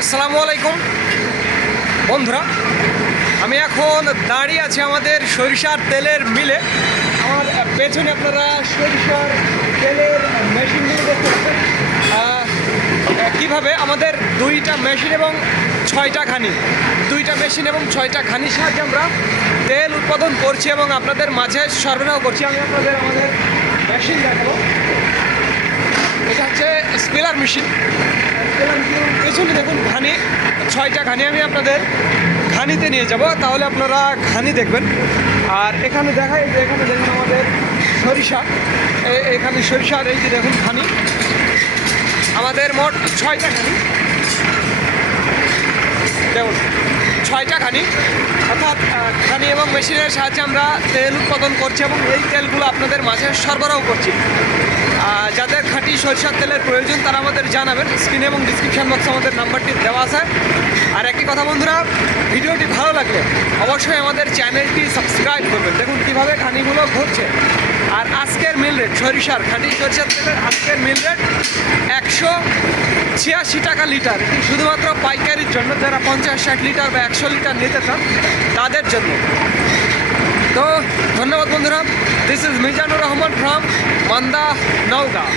আসসালামু আলাইকুম বন্ধুরা, আমি এখন দাঁড়িয়ে আছি আমাদের সরিষার তেলের মিলে। আমার পেছনে আপনারা সরিষার তেলের মেশিনগুলো দেখতে পাচ্ছেন। কীভাবে আমাদের দুইটা মেশিন এবং ছয়টা ঘানির সাহায্যে আমরা তেল উৎপাদন করছি এবং আপনাদের মাঝে সরবরাহ করছি। আমি আপনাদের আমাদের মেশিন দেখাবো। এটা হচ্ছে স্পিলার মেশিন। পেছনে দেখুন ঘানি, ছয়টা ঘানি আমি আপনাদের ঘানিতে নিয়ে যাব, তাহলে আপনারা ঘানি দেখবেন। আর এখানে দেখাই যে এখানে দেখুন আমাদের সরিষা, এখানে সরিষার এই যে দেখুন ঘানি, আমাদের মোট ছয়টা ঘানি। দেখুন ছয়টা ঘানি, অর্থাৎ ঘানি এবং মেশিনের সাহায্যে আমরা তেল উৎপাদন করছি এবং এই তেলগুলো আপনাদের মাঝে সরবরাহ করছি। যাদের খাঁটি সরিষার তেলের প্রয়োজন তারা আমাদের জানাবেন। স্ক্রিনে এবং ডিসক্রিপশান বক্সে আমাদের নাম্বারটি দেওয়া আছে। আর একই কথা বন্ধুরা, ভিডিওটি ভালো লাগলে অবশ্যই আমাদের চ্যানেলটি সাবস্ক্রাইব করবেন। দেখুন কীভাবে ঘানিগুলো ঘুরছে। আর আজকের মিল রেট সরিষার খাঁটি সরিষার তেলের আজকের মিল রেট 186 টাকা লিটার। এটি শুধুমাত্র পাইকারির জন্য, যারা 50-60 লিটার বা 100 লিটার নিতে চান তাদের জন্য। তো ধন্যবাদ বন্ধুরা। This is Mizanur Rahman from Manda, Naogaon.